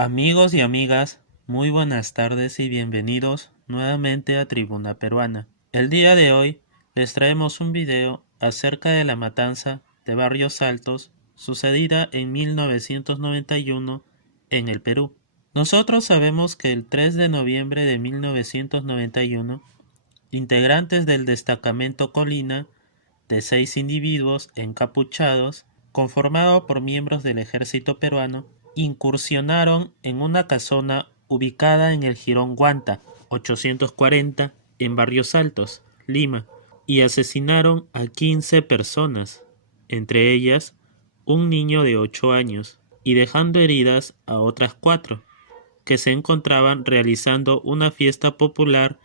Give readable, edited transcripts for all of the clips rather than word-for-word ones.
Amigos y amigas, muy buenas tardes y bienvenidos nuevamente a Tribuna Peruana. El día de hoy les traemos un video acerca de la matanza de Barrios Altos sucedida en 1991 en el Perú. Nosotros sabemos que el 3 de noviembre de 1991, integrantes del destacamento Colina, de 6 individuos encapuchados, conformado por miembros del ejército peruano, incursionaron en una casona ubicada en el Jirón Guanta 840 en Barrios Altos, Lima, y asesinaron a 15 personas, entre ellas un niño de 8 años, y dejando heridas a otras 4, que se encontraban realizando una fiesta popular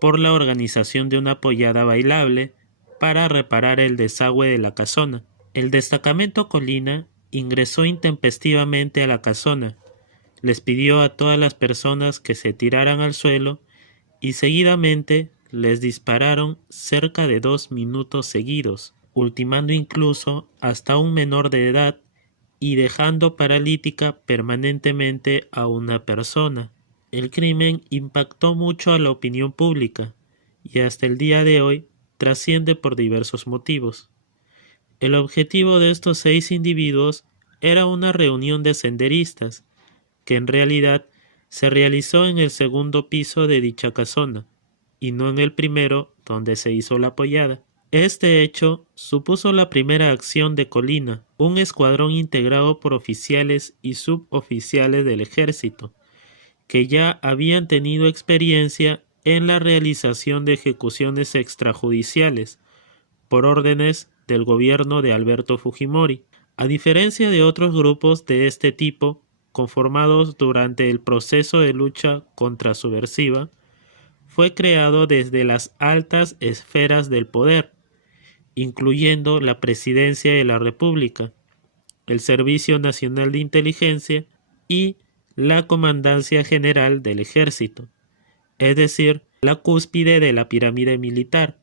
por la organización de una pollada bailable para reparar el desagüe de la casona. El destacamento Colina ingresó intempestivamente a la casona, les pidió a todas las personas que se tiraran al suelo y seguidamente les dispararon cerca de 2 minutos seguidos, ultimando incluso hasta un menor de edad y dejando paralítica permanentemente a una persona. El crimen impactó mucho a la opinión pública y hasta el día de hoy trasciende por diversos motivos. El objetivo de estos 6 individuos era una reunión de senderistas, que en realidad se realizó en el segundo piso de dicha casona, y no en el primero donde se hizo la pollada. Este hecho supuso la primera acción de Colina, un escuadrón integrado por oficiales y suboficiales del ejército, que ya habían tenido experiencia en la realización de ejecuciones extrajudiciales por órdenes del gobierno de Alberto Fujimori. A diferencia de otros grupos de este tipo, conformados durante el proceso de lucha contrasubversiva, fue creado desde las altas esferas del poder, incluyendo la Presidencia de la República, el Servicio Nacional de Inteligencia y la Comandancia General del Ejército, es decir, la cúspide de la pirámide militar,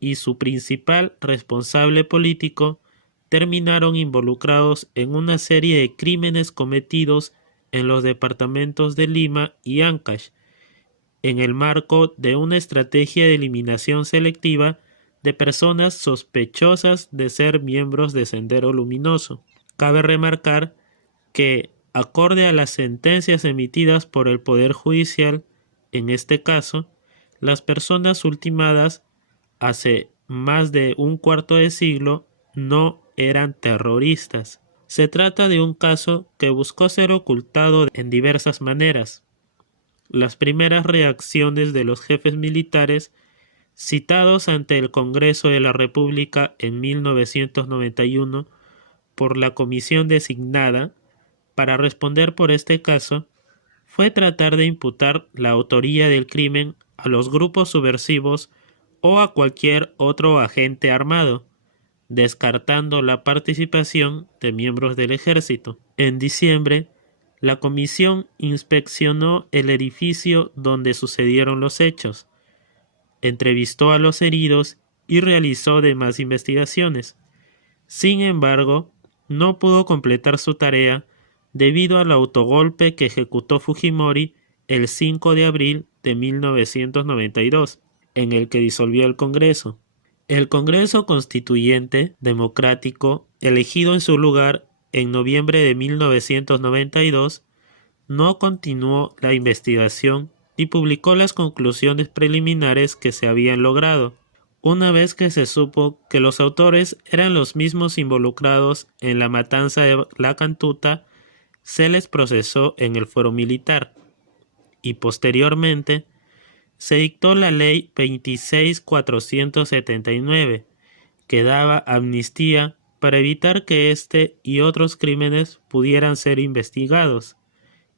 y su principal responsable político terminaron involucrados en una serie de crímenes cometidos en los departamentos de Lima y Ancash, en el marco de una estrategia de eliminación selectiva de personas sospechosas de ser miembros de Sendero Luminoso. Cabe remarcar que, acorde a las sentencias emitidas por el Poder Judicial, en este caso, las personas ultimadas hace más de un cuarto de siglo no eran terroristas. Se trata de un caso que buscó ser ocultado en diversas maneras. Las primeras reacciones de los jefes militares citados ante el Congreso de la República en 1991 por la comisión designada para responder por este caso fue tratar de imputar la autoría del crimen a los grupos subversivos o a cualquier otro agente armado, descartando la participación de miembros del ejército. En diciembre, la comisión inspeccionó el edificio donde sucedieron los hechos, entrevistó a los heridos y realizó demás investigaciones. Sin embargo, no pudo completar su tarea debido al autogolpe que ejecutó Fujimori el 5 de abril de 1992, en el que disolvió el Congreso. El Congreso Constituyente Democrático, elegido en su lugar en noviembre de 1992, no continuó la investigación y publicó las conclusiones preliminares que se habían logrado, una vez que se supo que los autores eran los mismos involucrados en la matanza de La Cantuta. Se les procesó en el fuero militar y posteriormente se dictó la Ley 26.479, que daba amnistía para evitar que este y otros crímenes pudieran ser investigados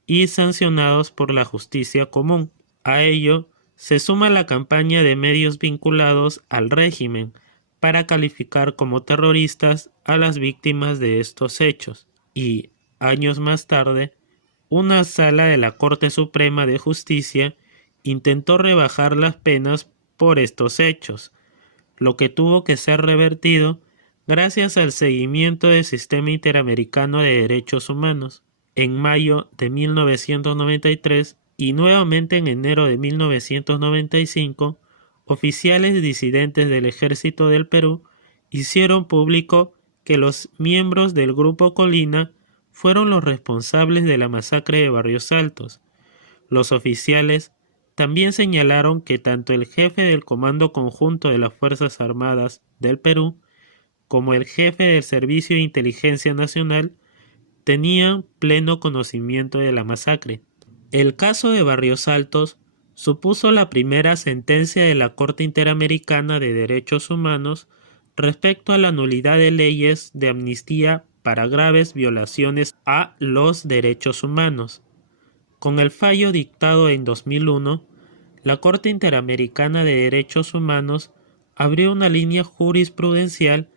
y sancionados por la justicia común. A ello se suma la campaña de medios vinculados al régimen para calificar como terroristas a las víctimas de estos hechos y, años más tarde, una sala de la Corte Suprema de Justicia intentó rebajar las penas por estos hechos, lo que tuvo que ser revertido gracias al seguimiento del Sistema Interamericano de Derechos Humanos. en mayo de 1993 y nuevamente en enero de 1995, oficiales disidentes del Ejército del Perú hicieron público que los miembros del Grupo Colina fueron los responsables de la masacre de Barrios Altos. Los oficiales también señalaron que tanto el jefe del Comando Conjunto de las Fuerzas Armadas del Perú como el jefe del Servicio de Inteligencia Nacional tenían pleno conocimiento de la masacre. El caso de Barrios Altos supuso la primera sentencia de la Corte Interamericana de Derechos Humanos respecto a la nulidad de leyes de amnistía para graves violaciones a los derechos humanos. Con el fallo dictado en 2001, la Corte Interamericana de Derechos Humanos abrió una línea jurisprudencial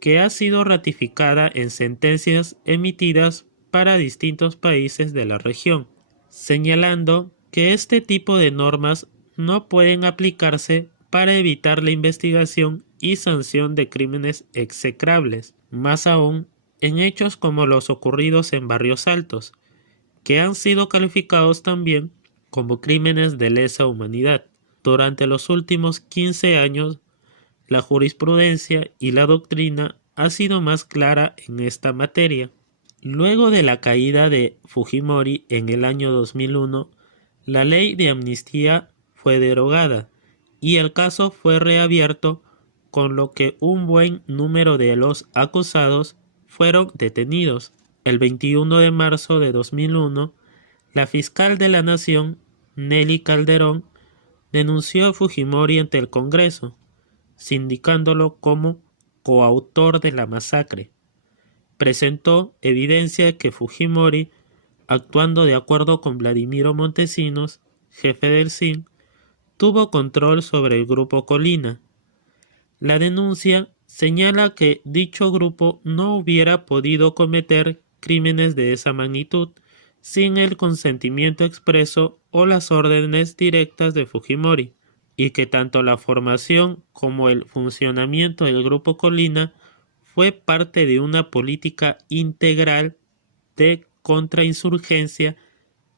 que ha sido ratificada en sentencias emitidas para distintos países de la región, señalando que este tipo de normas no pueden aplicarse para evitar la investigación y sanción de crímenes execrables, más aún en hechos como los ocurridos en Barrios Altos, que han sido calificados también como crímenes de lesa humanidad. Durante los últimos 15 años, la jurisprudencia y la doctrina ha sido más clara en esta materia. Luego de la caída de Fujimori en el año 2001, la ley de amnistía fue derogada y el caso fue reabierto, con lo que un buen número de los acusados fueron detenidos. El 21 de marzo de 2001, la fiscal de la Nación, Nelly Calderón, denunció a Fujimori ante el Congreso, sindicándolo como coautor de la masacre. Presentó evidencia de que Fujimori, actuando de acuerdo con Vladimiro Montesinos, jefe del CIN, tuvo control sobre el Grupo Colina. La denuncia señala que dicho grupo no hubiera podido cometer crímenes de esa magnitud sin el consentimiento expreso o las órdenes directas de Fujimori, y que tanto la formación como el funcionamiento del Grupo Colina fue parte de una política integral de contrainsurgencia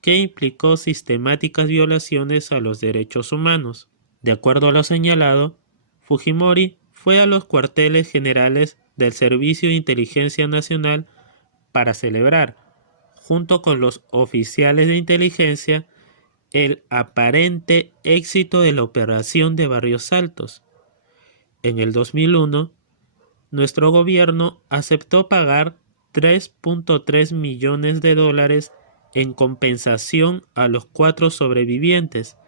que implicó sistemáticas violaciones a los derechos humanos. De acuerdo a lo señalado, Fujimori fue a los cuarteles generales del Servicio de Inteligencia Nacional para celebrar, junto con los oficiales de inteligencia, el aparente éxito de la operación de Barrios Altos. En el 2001, nuestro gobierno aceptó pagar $3.3 millones en compensación a los 4 sobrevivientes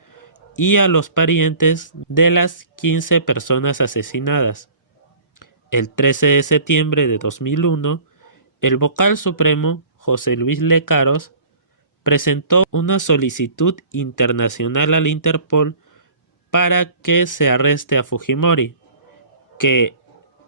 y a los parientes de las 15 personas asesinadas. El 13 de septiembre de 2001, el vocal supremo, José Luis Lecaros, presentó una solicitud internacional al Interpol para que se arreste a Fujimori, que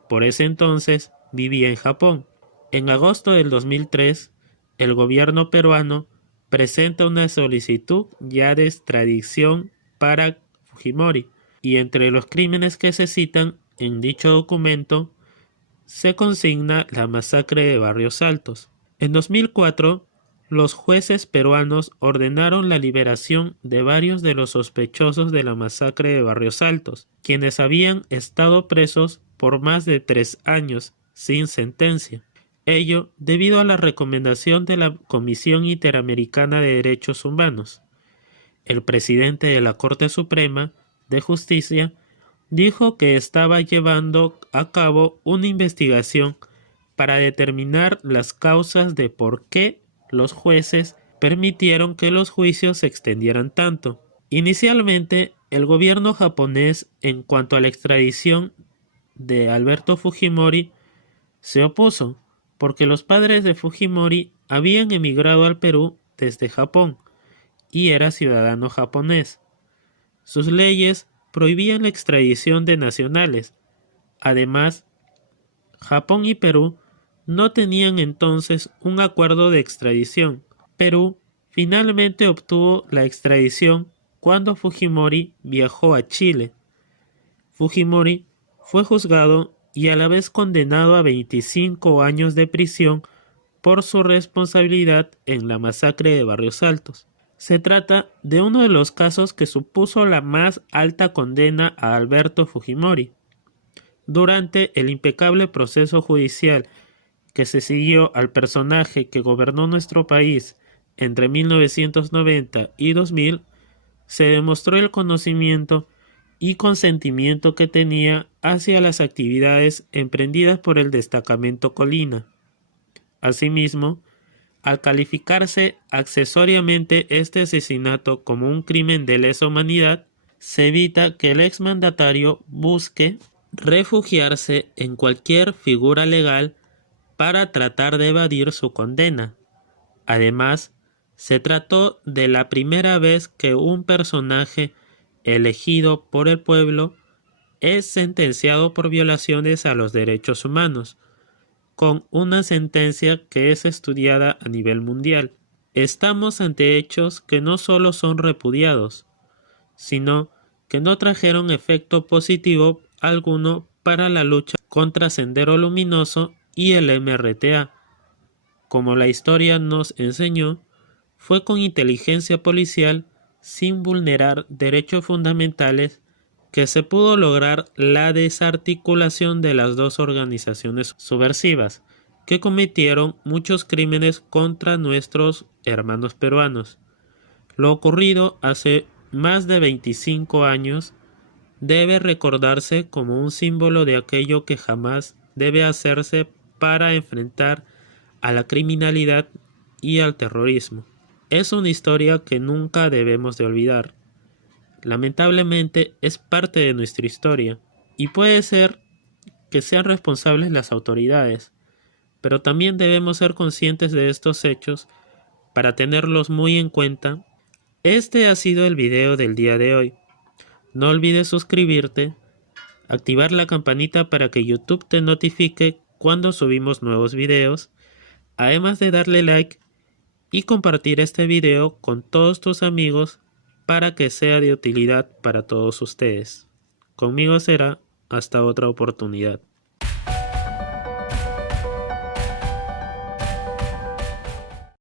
por ese entonces vivía en Japón. En agosto del 2003, el gobierno peruano presenta una solicitud ya de extradición para Fujimori, y entre los crímenes que se citan en dicho documento se consigna la masacre de Barrios Altos. En 2004, los jueces peruanos ordenaron la liberación de varios de los sospechosos de la masacre de Barrios Altos, quienes habían estado presos por más de 3 años sin sentencia. Ello debido a la recomendación de la Comisión Interamericana de Derechos Humanos. El presidente de la Corte Suprema de Justicia dijo que estaba llevando a cabo una investigación para determinar las causas de por qué los jueces permitieron que los juicios se extendieran tanto. Inicialmente, el gobierno japonés, en cuanto a la extradición de Alberto Fujimori, se opuso, porque los padres de Fujimori habían emigrado al Perú desde Japón y era ciudadano japonés. Sus leyes prohibían la extradición de nacionales. Además, Japón y Perú no tenían entonces un acuerdo de extradición. Perú finalmente obtuvo la extradición cuando Fujimori viajó a Chile. Fujimori fue juzgado y a la vez condenado a 25 años de prisión por su responsabilidad en la masacre de Barrios Altos. Se trata de uno de los casos que supuso la más alta condena a Alberto Fujimori. Durante el impecable proceso judicial que se siguió al personaje que gobernó nuestro país entre 1990 y 2000, se demostró el conocimiento y consentimiento que tenía hacia las actividades emprendidas por el destacamento Colina. Asimismo, al calificarse accesoriamente este asesinato como un crimen de lesa humanidad, se evita que el exmandatario busque refugiarse en cualquier figura legal para tratar de evadir su condena. Además, se trató de la primera vez que un personaje elegido por el pueblo es sentenciado por violaciones a los derechos humanos, con una sentencia que es estudiada a nivel mundial. Estamos ante hechos que no solo son repudiados, sino que no trajeron efecto positivo alguno para la lucha contra Sendero Luminoso y el MRTA. Como la historia nos enseñó, fue con inteligencia policial, sin vulnerar derechos fundamentales, que se pudo lograr la desarticulación de las dos organizaciones subversivas, que cometieron muchos crímenes contra nuestros hermanos peruanos. Lo ocurrido hace más de 25 años debe recordarse como un símbolo de aquello que jamás debe hacerse para enfrentar a la criminalidad y al terrorismo. Es una historia que nunca debemos de olvidar. Lamentablemente es parte de nuestra historia y puede ser que sean responsables las autoridades, pero también debemos ser conscientes de estos hechos para tenerlos muy en cuenta. Este ha sido el video del día de hoy. No olvides suscribirte, activar la campanita para que YouTube te notifique cuando subimos nuevos videos, además de darle like y compartir este video con todos tus amigos para que sea de utilidad para todos ustedes. Conmigo será hasta otra oportunidad.